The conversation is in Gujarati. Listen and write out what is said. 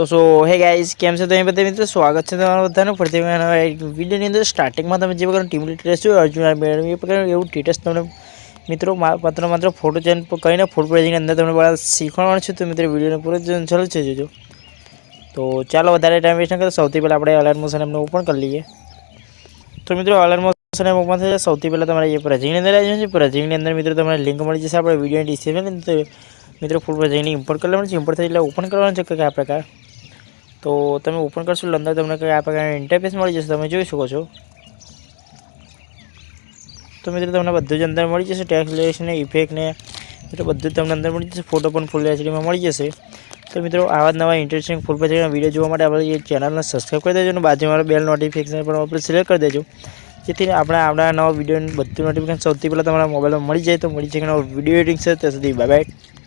તો સો હે ગાઈસ કેમ છો તમે બધા મિત્રો સ્વાગત છે તમારું બધાનું ફરીથી વિડીયોની અંદર સ્ટાર્ટિંગમાં તમે જે પ્રકારનું ટીમ ટેસ્ટ જોયું અર્જુન મેળવી એ પ્રકારનું એવું ટેસ્ટ તમને મિત્રો માત્ર ફોટો ચેન્જ કરીને ફૂડ પ્રોજેક્ટની અંદર તમને બધા શીખવાડવાનું છે. તો મિત્રો વિડીયોને પૂરો ચાલુ છે જોજો. તો ચાલો વધારે ટાઈમ વેસ્ટ ન કરો, સૌથી પહેલાં આપણે અલર્ટ મોશન એમને ઓપન કરી લઈએ. તો મિત્રો અલર્ટ મોશન એમ ઓપન થઈ જાય સૌથી પહેલાં તમારે એ પ્રોજેક્ટની અંદર આવી જશે. પ્રોજેક્ટની અંદર મિત્રો તમને લિંક મળી જશે આપણે વિડીયો ડિસ્ક્રિપ્શન. મિત્રો ફૂલ પ્રોજેક્ટની ઇમ્પોર્ટ કરી લેવાનું છે. ઇમ્પોર્ટ થઈ એટલે ઓપન કરવાનું છે કંઈક આ પ્રકાર. તો તમે ઓપન કરશો એટલે અંદર તમને કંઈ આ પ્રકારની ઇન્ટરફેસ મળી જશે, તમે જોઈ શકો છો. તો મિત્રો તમને બધું જ અંદર મળી જશે, ટેક્સ્ટ લેસ ને ઇફેક્ટ ને મિત્રો બધું જ તમને અંદર મળી જશે. ફોટો પણ ફૂલ એચડીમાં મળી જશે. તો મિત્રો આવા જ નવા ઇન્ટરેસ્ટિંગ ફૂલ પ્રોજેક્ટના વિડીયો જોવા માટે આપણે એ ચેનલને સબસ્ક્રાઈબ કરી દેજો અને બાજુમાં બેલ નોટિફિકેશન પણ આપણે સિલેક્ટ કરી દેજો, જેથી આપણે આપણા નવા વિડીયોની બધું નોટિફિકેશન સૌથી પહેલાં તમારા મોબાઈલમાં મળી જાય. તો મળી જાય કે નવો વિડીયો એડિટિંગ છે ત્યાં સુધી બાય બાય.